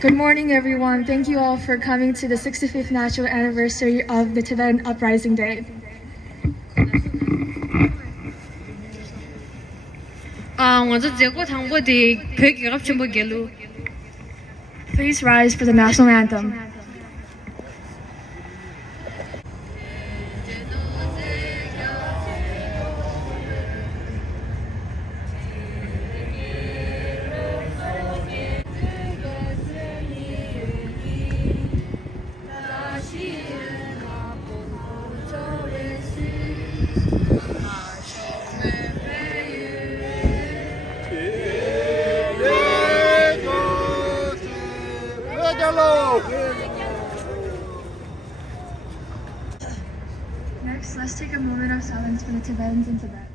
Good morning, everyone. Thank you all for coming to the 65th National Anniversary of the Tibetan Uprising Day. Please rise for the national anthem. Next, let's take a moment of silence for the Tibetans in Tibet.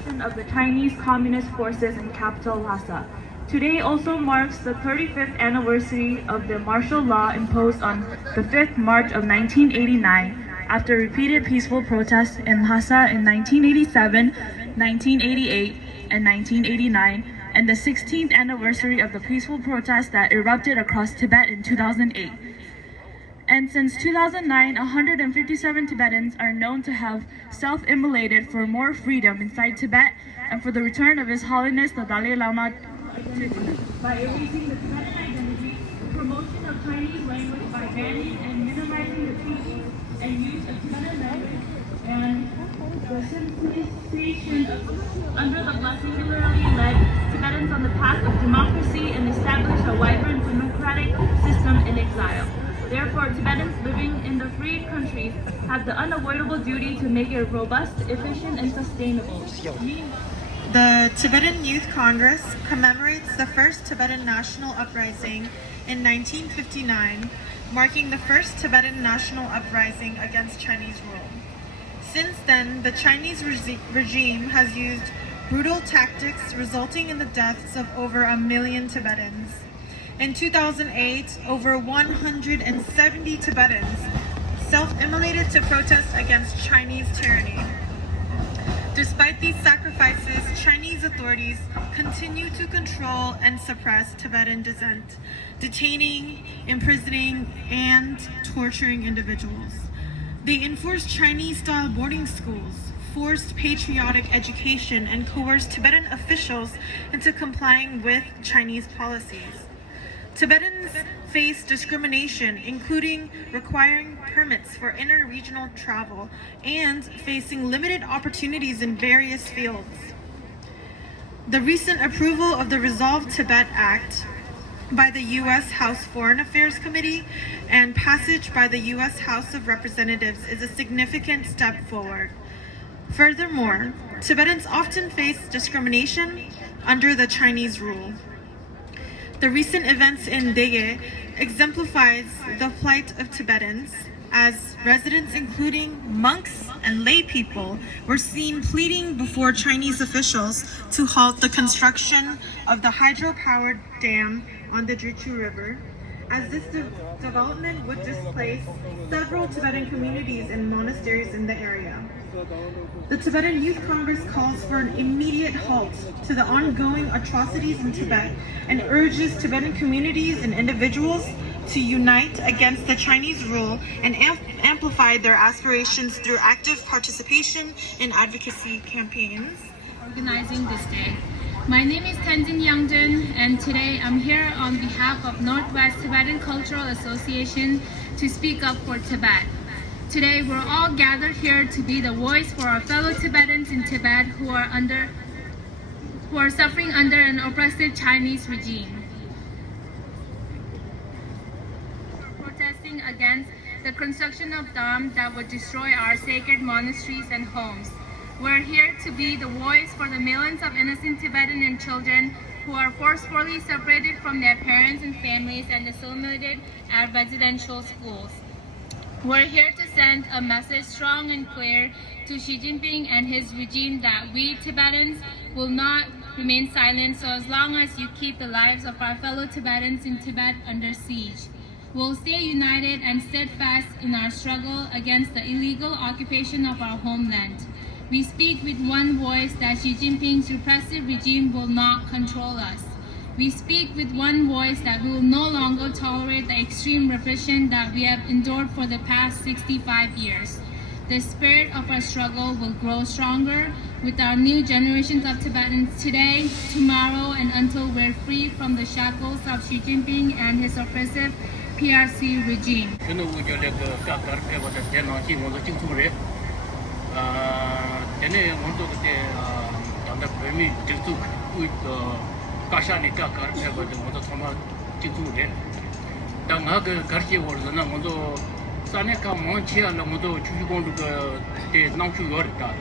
destruction of the Chinese Communist forces in capital Lhasa. Today also marks the 35th anniversary of the martial law imposed on the 5th March of 1989 after repeated peaceful protests in Lhasa in 1987, 1988, and 1989, and the 16th anniversary of the peaceful protests that erupted across Tibet in 2008. And since 2009, 157 Tibetans are known to have self-immolated for more freedom inside Tibet and for the return of His Holiness the Dalai Lama by erasing the Tibetan identity, promotion of Chinese language by banning and minimizing the teaching and use of Tibetan language, and the sensitization under the singularly led Tibetans on the path of democracy and establish a vibrant democratic system in exile. Therefore, Tibetans living in the free countries have the unavoidable duty to make it robust, efficient, and sustainable. The Tibetan Youth Congress commemorates the first Tibetan national uprising in 1959, marking the first Tibetan national uprising against Chinese rule. Since then, the Chinese regime has used brutal tactics resulting in the deaths of over 1 million Tibetans. In 2008, over 170 Tibetans self-immolated to protest against Chinese tyranny. Despite these sacrifices, Chinese authorities continue to control and suppress Tibetan dissent, detaining, imprisoning, and torturing individuals. They enforce Chinese-style boarding schools, forced patriotic education, and coerced Tibetan officials into complying with Chinese policies. Tibetans face discrimination, including requiring permits for inter-regional travel and facing limited opportunities in various fields. The recent approval of the Resolve Tibet Act by the U.S. House Foreign Affairs Committee and passage by the U.S. House of Representatives is a significant step forward. Furthermore, Tibetans often face discrimination under the Chinese rule. The recent events in Dege exemplifies the plight of Tibetans, as residents, including monks and lay people, were seen pleading before Chinese officials to halt the construction of the hydropowered dam on the Drichu River, as this development would displace several Tibetan communities and monasteries in the area. The Tibetan Youth Congress calls for an immediate halt to the ongoing atrocities in Tibet and urges Tibetan communities and individuals to unite against the Chinese rule and amplify their aspirations through active participation in advocacy campaigns. Organizing this day. My name is Tenzin Yangjun, and today I'm here on behalf of Northwest Tibetan Cultural Association to speak up for Tibet. Today we're all gathered here to be the voice for our fellow Tibetans in Tibet who are suffering under an oppressive Chinese regime. We're protesting against the construction of dams that would destroy our sacred monasteries and homes. We're here to be the voice for the millions of innocent Tibetan and children who are forcefully separated from their parents and families and assimilated at residential schools. We're here to send a message strong and clear to Xi Jinping and his regime that we Tibetans will not remain silent so as long as you keep the lives of our fellow Tibetans in Tibet under siege. We'll stay united and steadfast in our struggle against the illegal occupation of our homeland. We speak with one voice that Xi Jinping's repressive regime will not control us. We speak with one voice that we will no longer tolerate the extreme repression that we have endured for the past 65 years. The spirit of our struggle will grow stronger with our new generations of Tibetans today, tomorrow, and until we're free from the shackles of Xi Jinping and his oppressive PRC regime. Kashani ta kar pe ba de moto thoma chitu re da nga ga gar che wor na moto sane ka mon che ala moto chu gon du te nang chu yor ta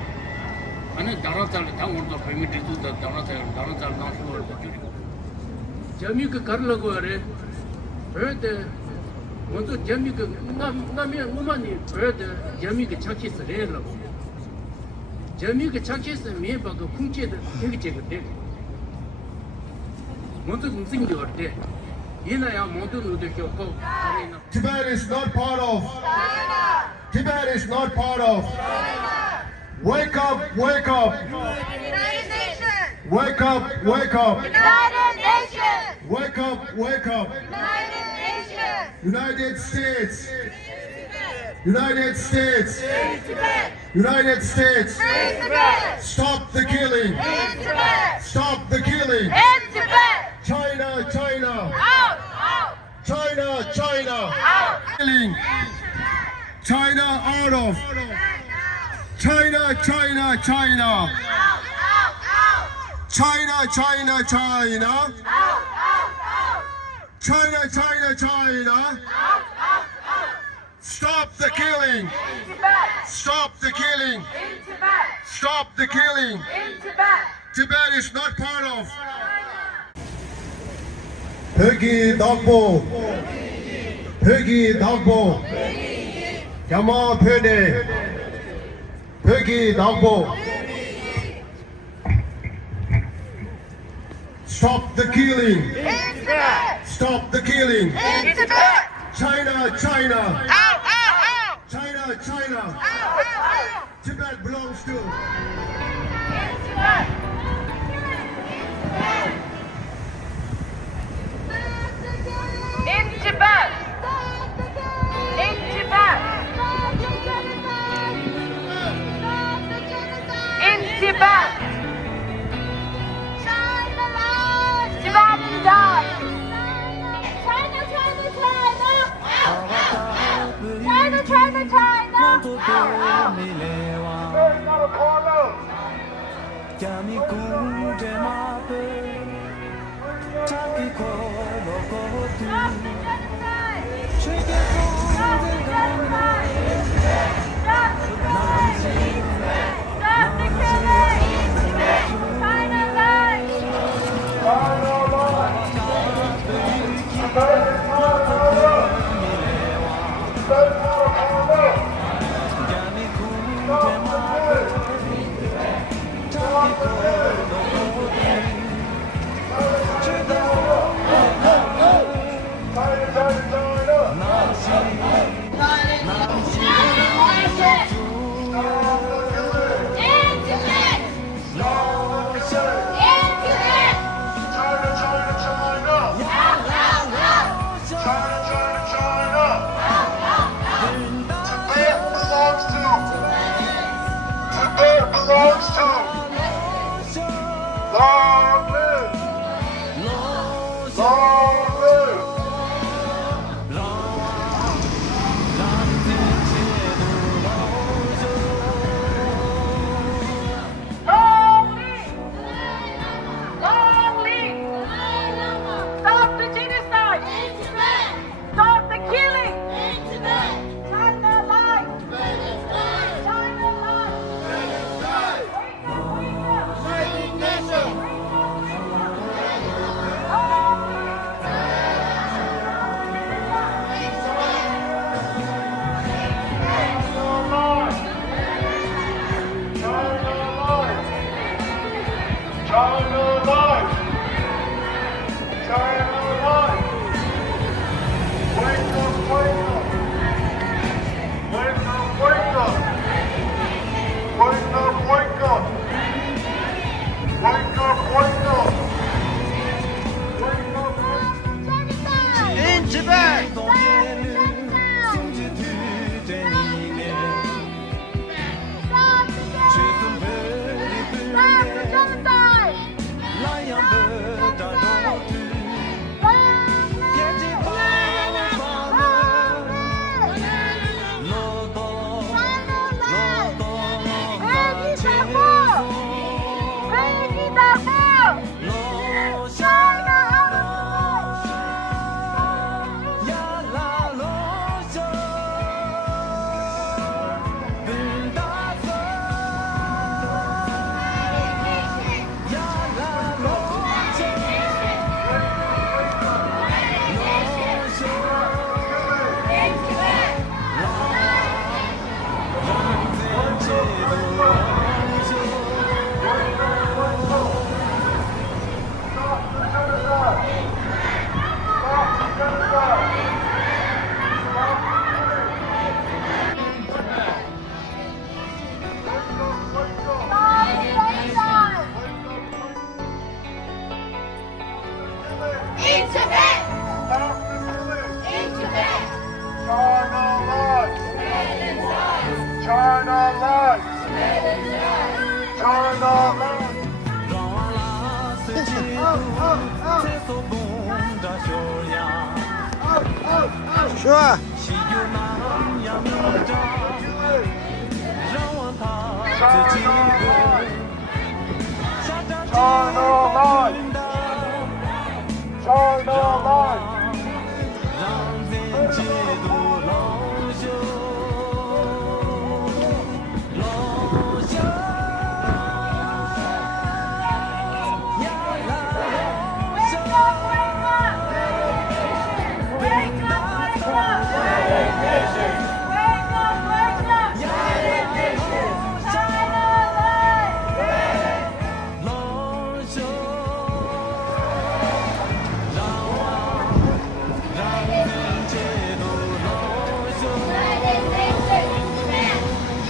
ana dara tal ta wor do pe mi tu da dara tal nang chu yor da chu jami ka kar lago re pe de moto jami ka na me ngoma ni pe de jami ka chachi se re lago 재미가 찬체스 미에바가 풍제도 되게 제거돼. 모두 무슨 거래? 얘나야 모두 누드셔 거. Tibet is not part of China. Tibet is not part of China. Wake up, wake up. United Nations. Wake up, wake up. United Nations. Wake up, wake up. United Nations. United States. United States. Tibet. United States. Free Tibet. Stop the killing. In Tibet. Stop the killing. In Tibet. China, China. Out. Out. China, China. Out. Killing. China out of. China, China, China. Out. Out. Out. China, China, China. Out. Out. Out. China, China, China. Out. Out. Out. Stop the killing. In Tibet. Stop the killing. In Tibet. Stop the killing. In Tibet. Tibet is not part of. Peggy Dogbo. Peggy Dogbo. Yama Pede. Peggy Dogbo. Stop the killing. In Tibet. Stop the killing. In Tibet. China, China. Out. Out. Out. China, China. Out. Out. Tibet belongs to. In Tibet. In Tibet. In Tibet. In Tibet. Tibetan die. China, China, China. China, China, China. Stop the genocide. Stop the genocide. Stop the killing. Stop the killing. China lies. Long live! Long live! Long live! Long live! Stop the genocide! Stop the killing! China lies! China lies! Wake up, wake up! China life! China life! Wake up, wake up! Wake up, wake up! Wake up, wake up! Wake up, wake up! Wake up, In Tibet! Stop the genocide! In Tibet! Stop the killing! In Tibet! China lies! Tibetans rise! China lies! Tibetans rise! China lies! 说。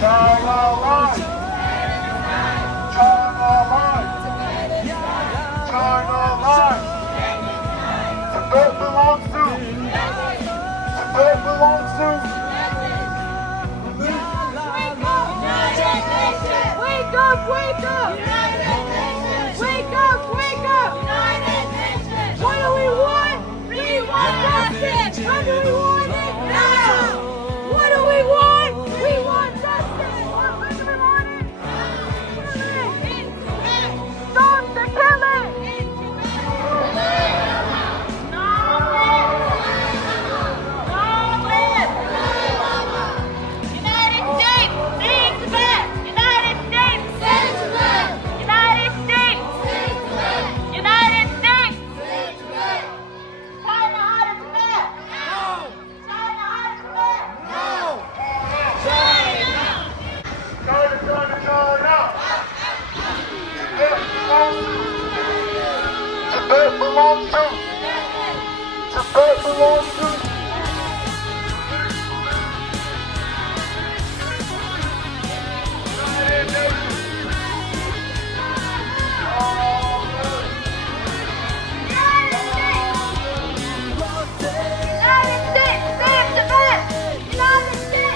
China lies! China lies! China lies! China lies! China lies! Tibet belongs to! Tibet belongs to! Wake up! Wake up! Wake up! Wake up! What do we want? We want justice! How do we want it now? What do we want? We want justice! When do we want it? Stop the killing! United States! Save Tibet! United States! Save Tibet! United States! Save Tibet! United States! Save Tibet! China out of Tibet! No! China out of Tibet! No! China! China, China, China! Tibet belongs to! Tibet belongs to! United States! Save Tibet! United States!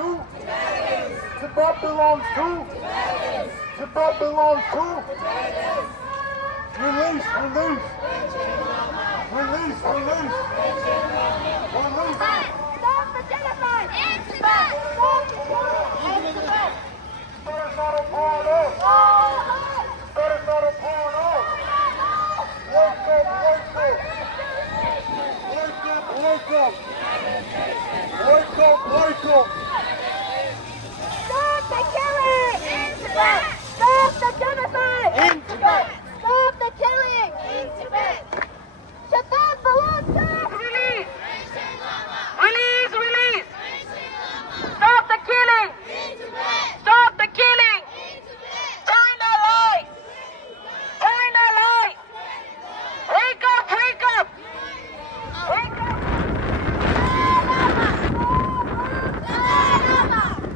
to? Tibet belongs to? Tibet belongs to? Release, release. Release, release. Release. Stop the genocide! In Tibet! Stop the genocide! In Tibet! That is not a part of. That is not a part of. Wake up, wake up. Wake up, wake up. Wake up, wake up. Stop the killing! In Tibet! Stop the genocide! In Tibet! Stop the killing! In Tibet! Tibet belongs to us! Release! Release! Release! Stop the killing! In Tibet! Stop the killing! In Tibet! China lies! China lies! Wake up! Wake up! Wake up!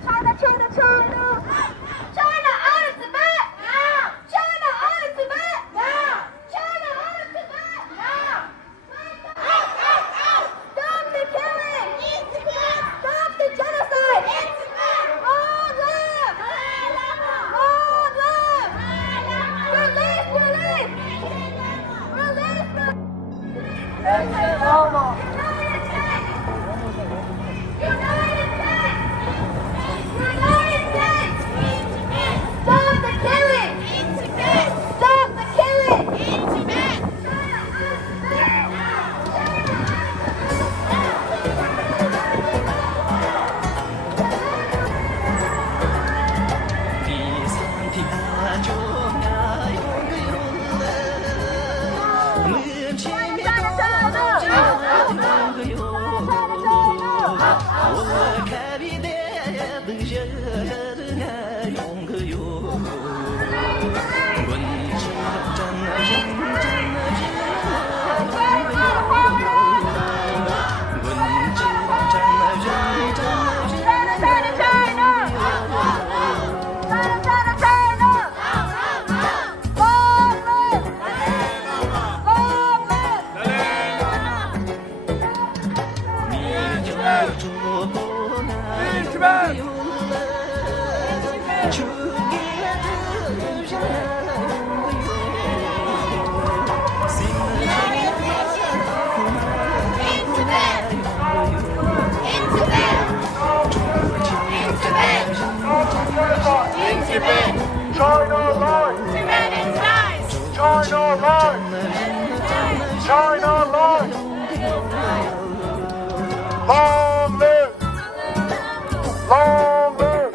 China, China, China! China out of Tibet! Now! China out of Tibet! Now! China out of Tibet! Now! Stop the killing! In Tibet! Stop the genocide! In Tibet! Long live! Long live! Release! Release! Release! United States! United States! United States! Stop the killing! Stop the killing! China lies! Tibetans lies! China lies! China lies! Long live! Long live!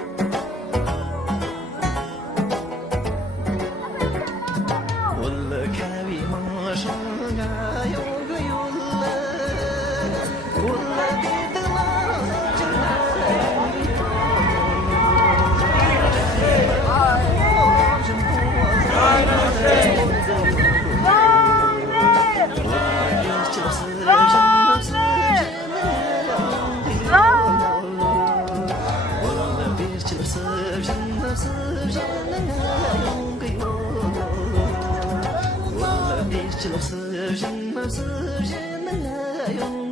Long live